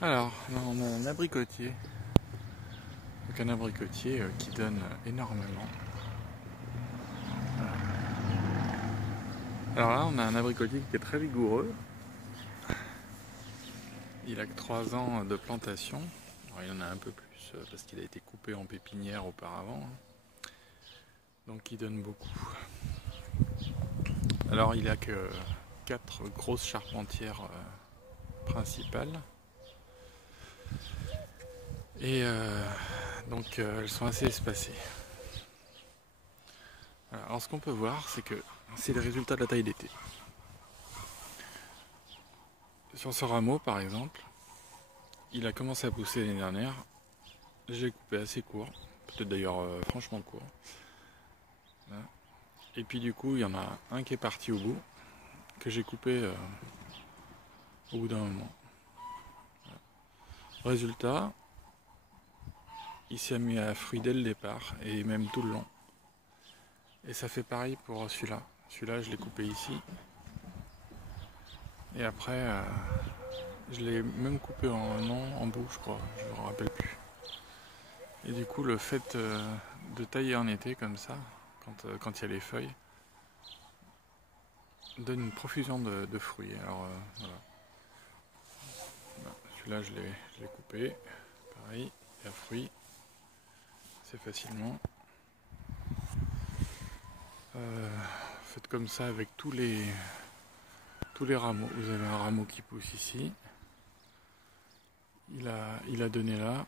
Alors, là, on a un abricotier. Donc un abricotier qui donne énormément. Alors là, on a un abricotier qui est très vigoureux. Il a que 3 ans de plantation. Alors, il y en a un peu plus parce qu'il a été coupé en pépinière auparavant. Donc il donne beaucoup. Alors il a que 4 grosses charpentières principales. Et donc elles sont assez espacées. Alors ce qu'on peut voir, c'est que c'est le résultat de la taille d'été. Sur ce rameau par exemple, il a commencé à pousser l'année dernière. J'ai coupé assez court, peut-être d'ailleurs franchement court. Là. Et puis du coup, il y en a un qui est parti au bout, que j'ai coupé au bout d'un moment. Résultat, il s'est mis à fruit dès le départ et même tout le long. Et ça fait pareil pour celui-là. Celui-là, je l'ai coupé ici. Et après, je l'ai même coupé en bout, je crois. Je ne me rappelle plus. Et du coup, le fait de tailler en été comme ça, quand il y a les feuilles, donne une profusion de fruits. Alors voilà. Celui-là, je l'ai coupé. Pareil, il y a fruits. C'est facilement. Faites comme ça avec tous les rameaux. Vous avez un rameau qui pousse ici. Il a donné là.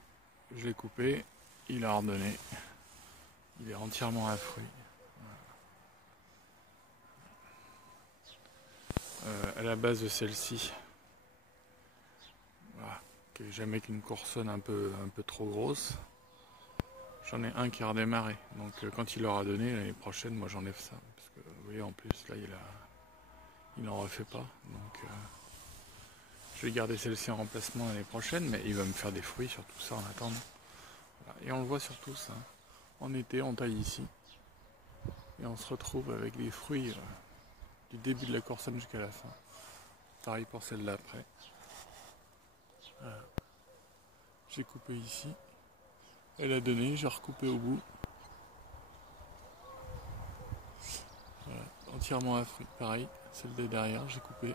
Je l'ai coupé. Il a redonné. Il est entièrement à fruits. À la base de celle-ci, voilà, qui n'est jamais qu'une coursonne un peu trop grosse. J'en ai un qui a redémarré. Donc quand il aura donné, l'année prochaine, moi j'enlève ça. Parce que vous voyez, en plus, là, il n'en refait pas. Donc je vais garder celle-ci en remplacement l'année prochaine, mais il va me faire des fruits sur tout ça en attendant. Voilà. Et on le voit sur tout ça. En été, on taille ici. Et on se retrouve avec les fruits du début de la coursonne jusqu'à la fin. Pareil pour celle d'après. Voilà. J'ai coupé ici. Elle a donné, j'ai recoupé au bout. Voilà. Entièrement à fruits. Pareil, celle de derrière, j'ai coupé.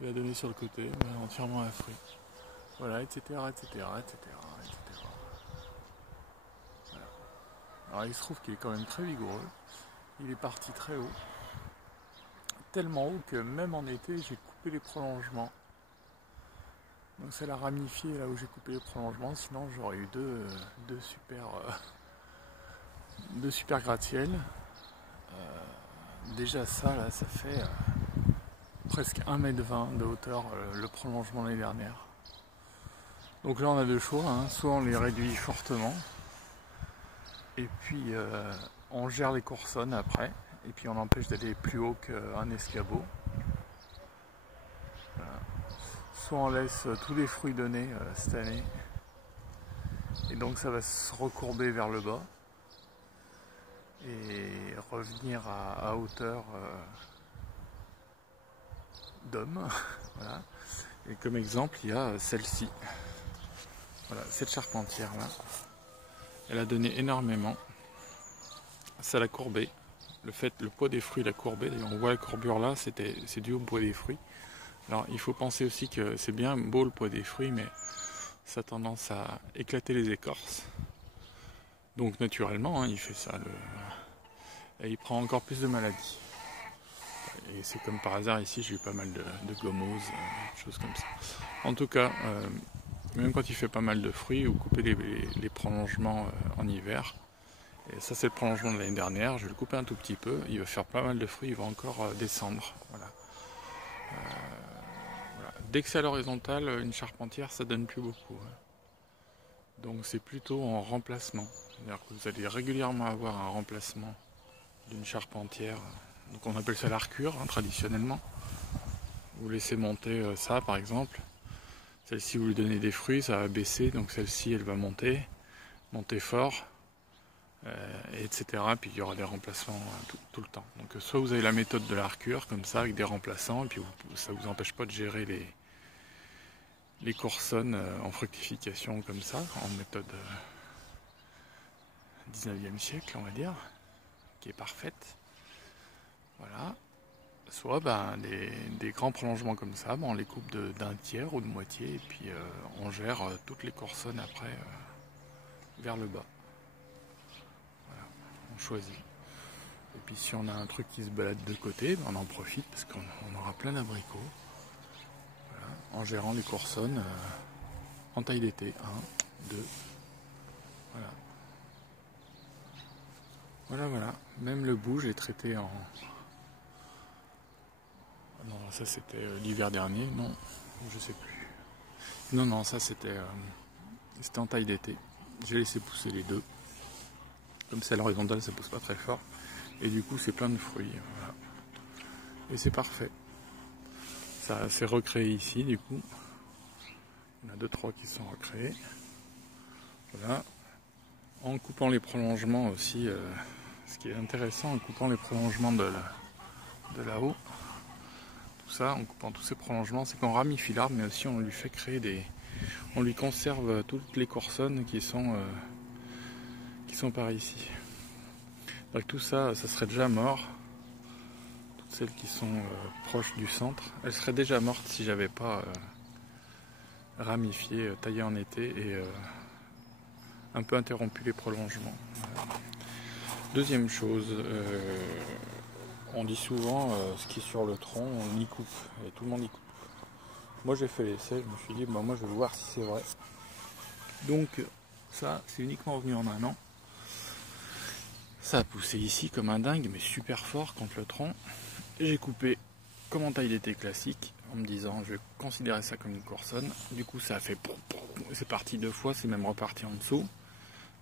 Elle a donné sur le côté, mais entièrement à fruits. Voilà, etc. Voilà. Alors il se trouve qu'il est quand même très vigoureux. Il est parti très haut. Tellement haut que même en été, j'ai coupé les prolongements. Donc ça l'a ramifié là où j'ai coupé les prolongements. Sinon j'aurais eu deux super gratte-ciel. Déjà ça là, ça fait presque 1,20 m de hauteur le prolongement l'année dernière. Donc là on a deux choix, hein. Soit on les réduit fortement, et puis on gère les coursonnes après, et puis on empêche d'aller plus haut qu'un escabeau. Voilà. Soit on laisse tous les fruits donnés cette année, et donc ça va se recourber vers le bas, et revenir à hauteur d'homme. Voilà. Et comme exemple, il y a celle-ci. Voilà, cette charpentière là. Elle a donné énormément. Ça l'a courbé. Le poids des fruits l'a courbé. Et on voit la courbure là, c'est dû au poids des fruits. Alors il faut penser aussi que c'est bien beau le poids des fruits, mais ça a tendance à éclater les écorces. Donc naturellement, hein, il fait ça. Et il prend encore plus de maladies. Et c'est comme par hasard ici, j'ai eu pas mal de gommoses, choses comme ça. En tout cas, même quand il fait pas mal de fruits, vous coupez les prolongements en hiver. Et ça c'est le prolongement de l'année dernière, je vais le couper un tout petit peu, il va faire pas mal de fruits, il va encore descendre. Voilà. Voilà. Dès que c'est à l'horizontale, une charpentière ça donne plus beaucoup. Hein. Donc c'est plutôt en remplacement. C'est-à-dire que vous allez régulièrement avoir un remplacement d'une charpentière. Donc on appelle ça l'arcure hein, traditionnellement. Vous laissez monter ça par exemple. Celle-ci vous lui donnez des fruits, ça va baisser, donc celle-ci elle va monter fort. Etc. Puis il y aura des remplaçants tout le temps. Donc soit vous avez la méthode de l'arcure comme ça avec des remplaçants et puis ça vous empêche pas de gérer les coursonnes en fructification comme ça, en méthode 19e siècle, on va dire, qui est parfaite. Voilà. Soit des grands prolongements comme ça, on les coupe d'un tiers ou de moitié, et puis on gère toutes les coursonnes après vers le bas. Voilà, on choisit. Et puis si on a un truc qui se balade de côté, on en profite parce qu'on aura plein d'abricots. Voilà, en gérant les coursonnes en taille d'été. 1, 2. Voilà. Voilà. Même le bout, j'ai traité en... Non, ça c'était l'hiver dernier, non, je sais plus. Non, ça c'était en taille d'été. J'ai laissé pousser les deux. Comme c'est à l'horizontale, ça pousse pas très fort. Et du coup, c'est plein de fruits. Voilà. Et c'est parfait. Ça s'est recréé ici, du coup. Il y en a 2-3 qui sont recréés. Voilà. En coupant les prolongements aussi, ce qui est intéressant, en coupant les prolongements de là-haut, tout ça, en coupant tous ces prolongements, c'est qu'on ramifie l'arbre, mais aussi on lui fait créer on lui conserve toutes les coursonnes qui sont par ici. Donc tout ça, ça serait déjà mort. Toutes celles qui sont proches du centre, elles seraient déjà mortes si j'avais pas ramifié, taillé en été et un peu interrompu les prolongements. Voilà. Deuxième chose, on dit souvent ce qui est sur le tronc, on y coupe, et tout le monde y coupe. Moi j'ai fait l'essai, je me suis dit, moi je vais voir si c'est vrai. Donc ça, c'est uniquement venu en un an. Ça a poussé ici comme un dingue, mais super fort contre le tronc. J'ai coupé comme en taille d'été classique, en me disant je vais considérer ça comme une coursonne. Du coup ça a fait... C'est parti 2 fois, c'est même reparti en dessous.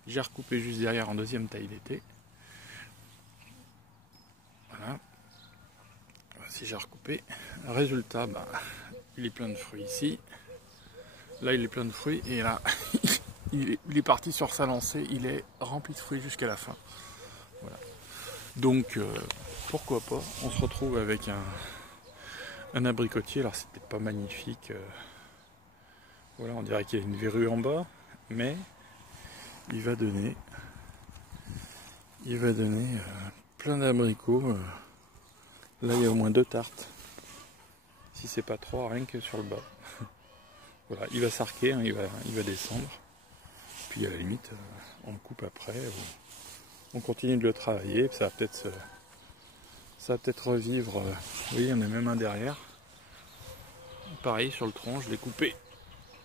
J'ai recoupé juste derrière en deuxième taille d'été. Voilà. Voici, j'ai recoupé. Résultat, il est plein de fruits ici. Là il est plein de fruits et là il est parti sur sa lancée, il est rempli de fruits jusqu'à la fin. Voilà. Donc pourquoi pas, on se retrouve avec un abricotier. Alors c'était pas magnifique, voilà, on dirait qu'il y a une verrue en bas, mais il va donner plein d'abricots. Là il y a au moins 2 tartes, si c'est pas 3, rien que sur le bas. Voilà, il va s'arquer, il va descendre, puis à la limite on le coupe après, on continue de le travailler, ça va peut-être revivre. Oui, il y en a même un derrière. Pareil sur le tronc, je l'ai coupé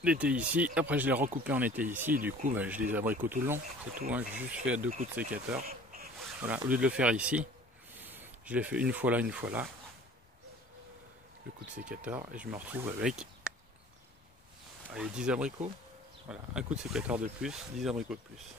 l'été ici, après je l'ai recoupé en été ici, et du coup je les abricots tout le long, c'est tout, j'ai juste fait 2 coups de sécateur. Voilà, au lieu de le faire ici, je l'ai fait une fois là, le coup de sécateur, et je me retrouve avec 10 abricots. Voilà, un coup de sécateur de plus, 10 abricots de plus.